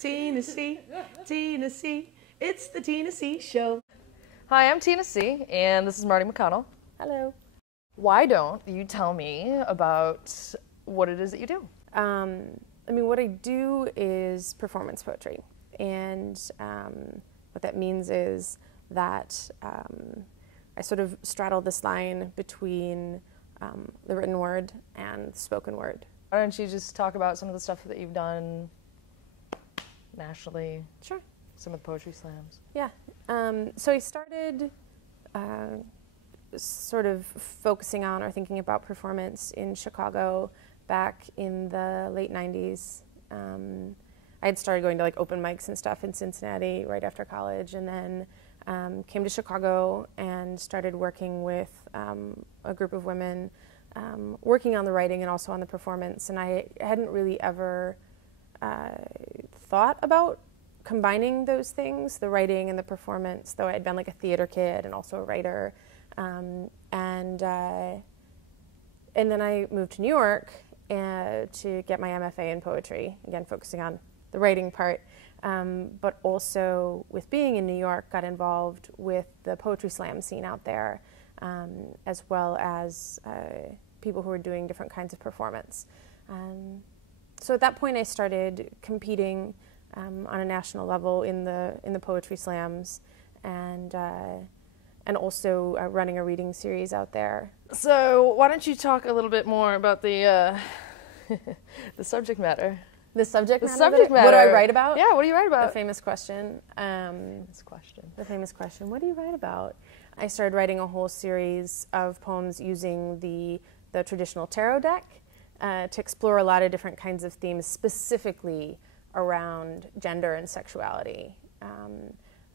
Tina C, Tina C, it's the Tina C Show. Hi, I'm Tina C, and this is Marty McConnell. Hello. Why don't you tell me about what it is that you do? What I do is performance poetry, and what that means is that I sort of straddle this line between the written word and the spoken word. Why don't you just talk about some of the stuff that you've done nationally? Sure. Some of the poetry slams. Yeah. So I started sort of focusing on or thinking about performance in Chicago back in the late 90s. I had started going to like open mics and stuff in Cincinnati right after college, and then came to Chicago and started working with a group of women working on the writing and also on the performance. And I hadn't really ever thought about combining those things, the writing and the performance, though I had been like a theater kid and also a writer. And then I moved to New York to get my MFA in poetry, again focusing on the writing part, but also with being in New York, got involved with the poetry slam scene out there, as well as people who were doing different kinds of performance. So at that point I started competing on a national level in the poetry slams, and also running a reading series out there. So why don't you talk a little bit more about the the subject matter? The subject matter? What do I write about? Yeah, what do you write about? The famous question. The famous question. What do you write about? I started writing a whole series of poems using the traditional tarot deck to explore a lot of different kinds of themes, specifically around gender and sexuality.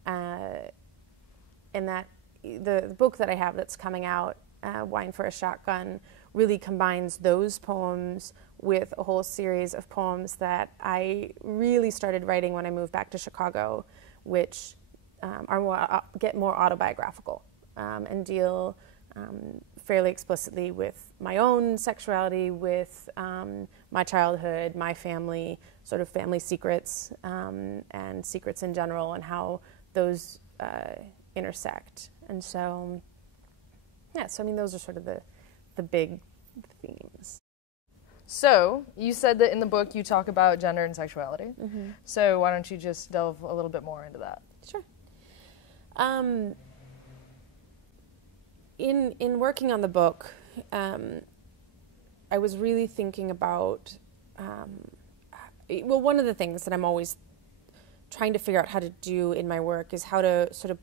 And that the book that I have that's coming out, Wine for a Shotgun, really combines those poems with a whole series of poems that I really started writing when I moved back to Chicago, which get more autobiographical and deal fairly explicitly with my own sexuality, with my childhood, my family, sort of family secrets, and secrets in general, and how those intersect. And so, yeah, those are sort of the big themes. So, you said that in the book you talk about gender and sexuality. Mm-hmm. So why don't you just delve a little bit more into that? Sure. In working on the book, I was really thinking about, one of the things that I'm always trying to figure out how to do in my work is how to sort of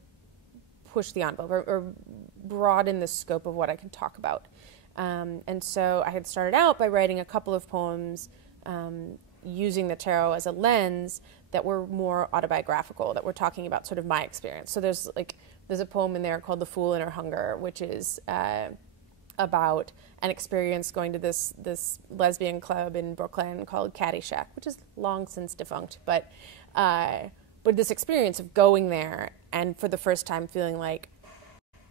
push the envelope or broaden the scope of what I can talk about. And so I had started out by writing a couple of poems using the tarot as a lens that were more autobiographical, that were talking about sort of my experience. So there's a poem in there called The Fool and Her Hunger, which is about an experience going to this lesbian club in Brooklyn called Caddyshack, which is long since defunct, but this experience of going there and for the first time feeling like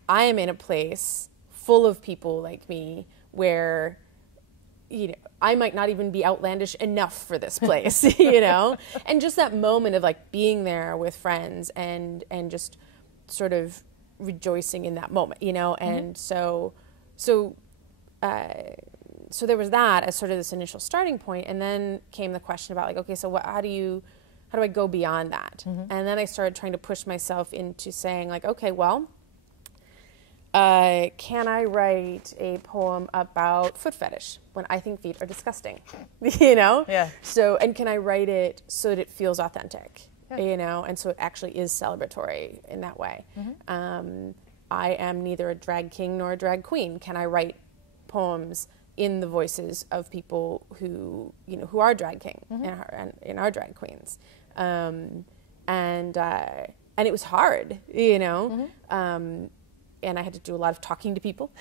I am in a place full of people like me where, I might not even be outlandish enough for this place, and just that moment of like being there with friends and just sort of rejoicing in that moment, and so there was that as sort of this initial starting point, and then came the question about like, okay, so how do I go beyond that? Mm-hmm. And then I started trying to push myself into saying like, okay, well, can I write a poem about foot fetish when I think feet are disgusting? Yeah. So, and can I write it so that it feels authentic? Yeah. And so it actually is celebratory in that way. Mm-hmm. I am neither a drag king nor a drag queen. Can I write poems in the voices of people who are drag king mm-hmm. and are drag queens? And it was hard, Mm-hmm. And I had to do a lot of talking to people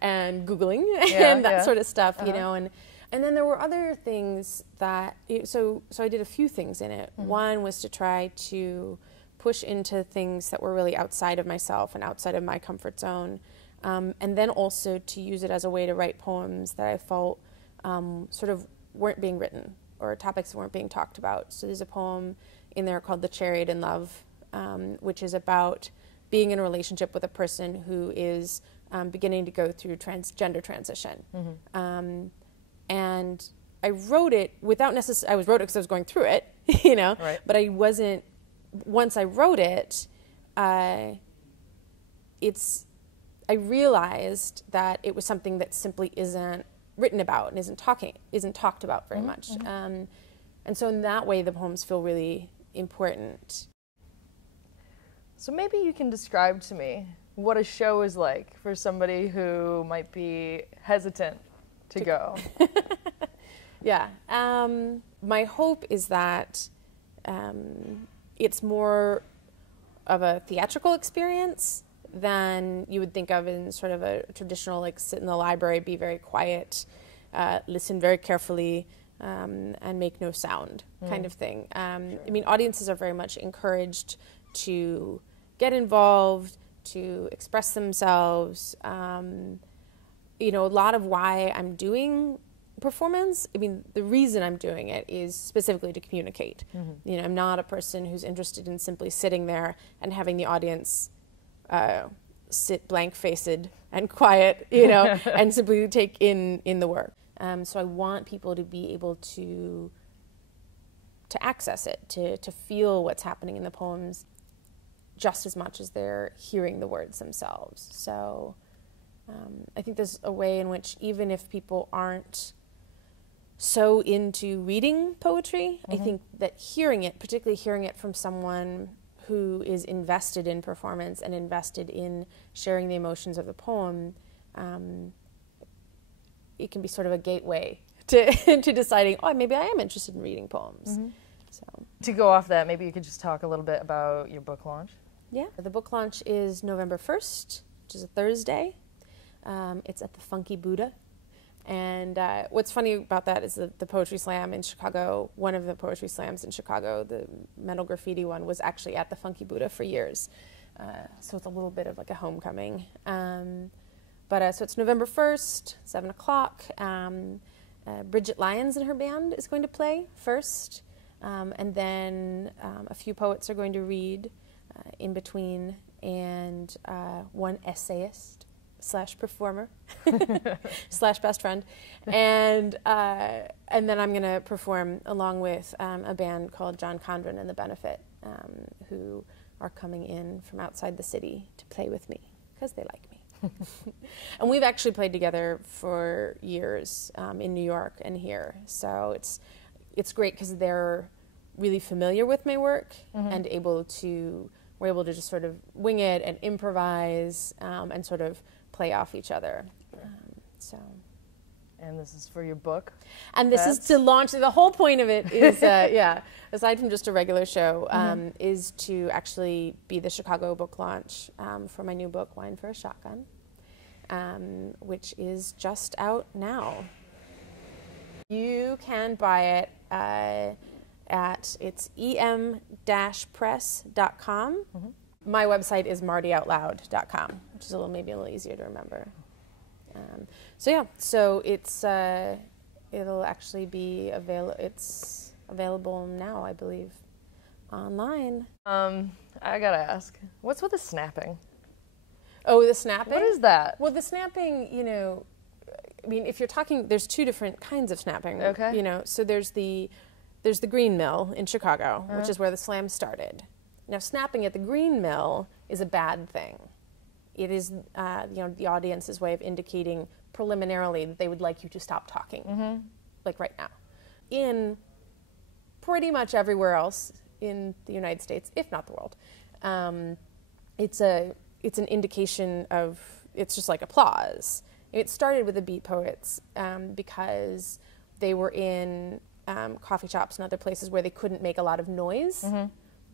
and Googling and that sort of stuff, and then there were other things that, so I did a few things in it. Mm-hmm. One was to try to push into things that were really outside of myself and outside of my comfort zone, and then also to use it as a way to write poems that I felt sort of weren't being written or topics that weren't being talked about. So there's a poem in there called "The Chariot in Love," which is about being in a relationship with a person who is beginning to go through gender transition. And I wrote it without necessarily, I wrote it because I was going through it, you know, Right. but I wasn't, once I wrote it, I realized that it was something that simply isn't written about and isn't talked about very much. And so in that way, the poems feel really important. So maybe you can describe to me what a show is like for somebody who might be hesitant to go. Yeah. My hope is that it's more of a theatrical experience than you would think of in sort of a traditional, like, sit in the library, be very quiet, listen very carefully, and make no sound kind of thing. I mean, audiences are very much encouraged to get involved, to express themselves. You know, a lot of why I'm doing performance, I mean, the reason I'm doing it is specifically to communicate. You know, I'm not a person who's interested in simply sitting there and having the audience sit blank-faced and quiet, you know, and simply take in the work. So I want people to be able to access it, to feel what's happening in the poems just as much as they're hearing the words themselves. So I think there's a way in which, even if people aren't so into reading poetry, I think that hearing it, particularly hearing it from someone who is invested in performance and invested in sharing the emotions of the poem, it can be sort of a gateway to deciding, oh, maybe I am interested in reading poems. So, To go off that, maybe you could just talk a little bit about your book launch. yeah, the book launch is November 1st, which is a Thursday. It's at the Funky Buddha. And what's funny about that is the Poetry Slam in Chicago, one of the Poetry Slams in Chicago, the Metal Graffiti one, was actually at the Funky Buddha for years. So it's a little bit of like a homecoming. So it's November 1st, 7 o'clock. Bridget Lyons and her band is going to play first. And then a few poets are going to read in between, and one essayist / performer / best friend, and then I'm going to perform along with a band called John Condren and the Benefit, who are coming in from outside the city to play with me because they like me. And we've actually played together for years in New York and here, so it's great because they're really familiar with my work and we're able to just sort of wing it and improvise and sort of play off each other. And this is for your book? And this is to launch, the whole point of it is, aside from just a regular show, is to actually be the Chicago book launch for my new book, Wine for a Shotgun, which is just out now. You can buy it it's em-press.com. My website is martyoutloud.com, which is maybe a little easier to remember. So it's it'll actually be available now, I believe, online. I gotta ask, what's with the snapping? Oh, the snapping? What is that? Well, the snapping, I mean, if you're talking, there's two different kinds of snapping. Okay. So there's the Green Mill in Chicago, which is where the slam started. Now, snapping at the Green Mill is a bad thing. It is, the audience's way of indicating preliminarily that they would like you to stop talking, like right now. In pretty much everywhere else in the United States, if not the world, it's an indication of, it's just like applause. It started with the Beat Poets because they were in coffee shops and other places where they couldn't make a lot of noise.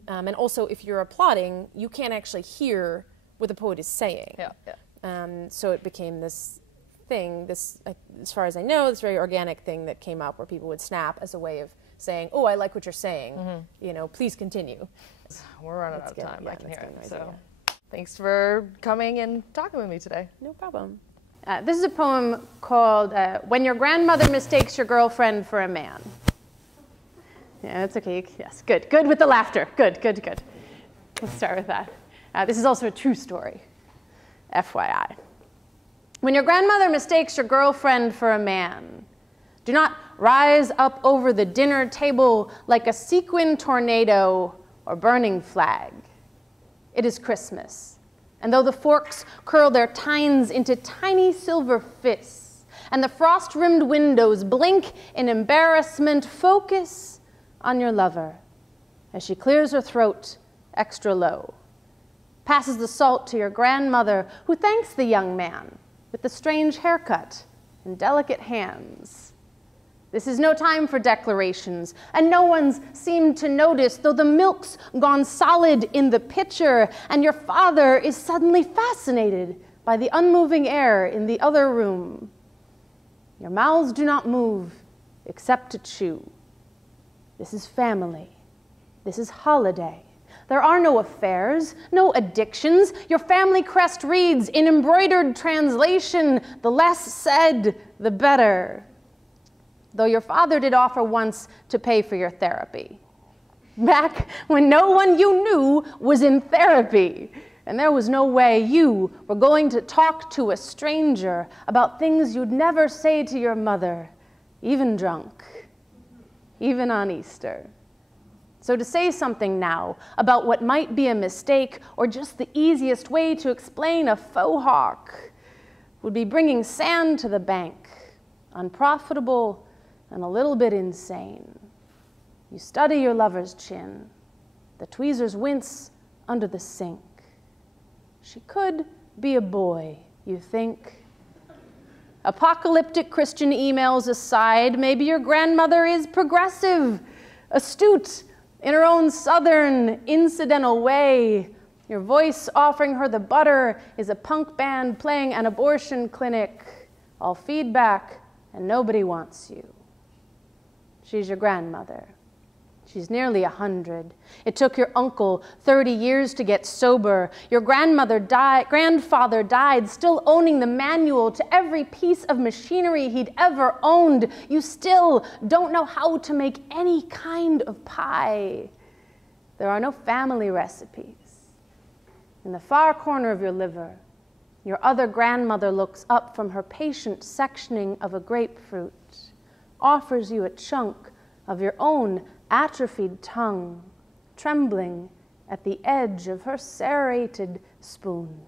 And also, if you're applauding, you can't actually hear what the poet is saying. So it became this thing, as far as I know, this very organic thing that came up where people would snap as a way of saying, oh, I like what you're saying, please continue. We're running out of time, Yeah, I can hear it. So yeah. thanks for coming and talking with me today. No problem. This is a poem called When Your Grandmother Mistakes Your Girlfriend for a Man. Yeah, it's okay. Yes, good. Good with the laughter. Good, good, good. Let's start with that. This is also a true story, FYI. When your grandmother mistakes your girlfriend for a man, do not rise up over the dinner table like a sequin tornado or burning flag. It is Christmas, and though the forks curl their tines into tiny silver fists, and the frost-rimmed windows blink in embarrassment, focus on your lover as she clears her throat extra low, passes the salt to your grandmother, who thanks the young man with the strange haircut and delicate hands. This is no time for declarations, and no one's seemed to notice, though the milk's gone solid in the pitcher, and your father is suddenly fascinated by the unmoving air in the other room. Your mouths do not move except to chew. This is family. This is holiday. There are no affairs, no addictions. Your family crest reads in embroidered translation, the less said, the better. Though your father did offer once to pay for your therapy, back when no one you knew was in therapy, and there was no way you were going to talk to a stranger about things you'd never say to your mother, even drunk, even on Easter. So to say something now about what might be a mistake or just the easiest way to explain a faux hawk would be bringing sand to the bank, unprofitable and a little bit insane. You study your lover's chin. The tweezers wince under the sink. She could be a boy, you think. Apocalyptic Christian emails aside, maybe your grandmother is progressive, astute in her own southern, incidental way. Your voice offering her the butter is a punk band playing an abortion clinic. All feedback, and nobody wants you. She's your grandmother. She's nearly 100. It took your uncle 30 years to get sober. Your grandfather died, still owning the manual to every piece of machinery he'd ever owned. You still don't know how to make any kind of pie. There are no family recipes. In the far corner of your liver, your other grandmother looks up from her patient sectioning of a grapefruit, offers you a chunk of your own atrophied tongue, trembling at the edge of her serrated spoon.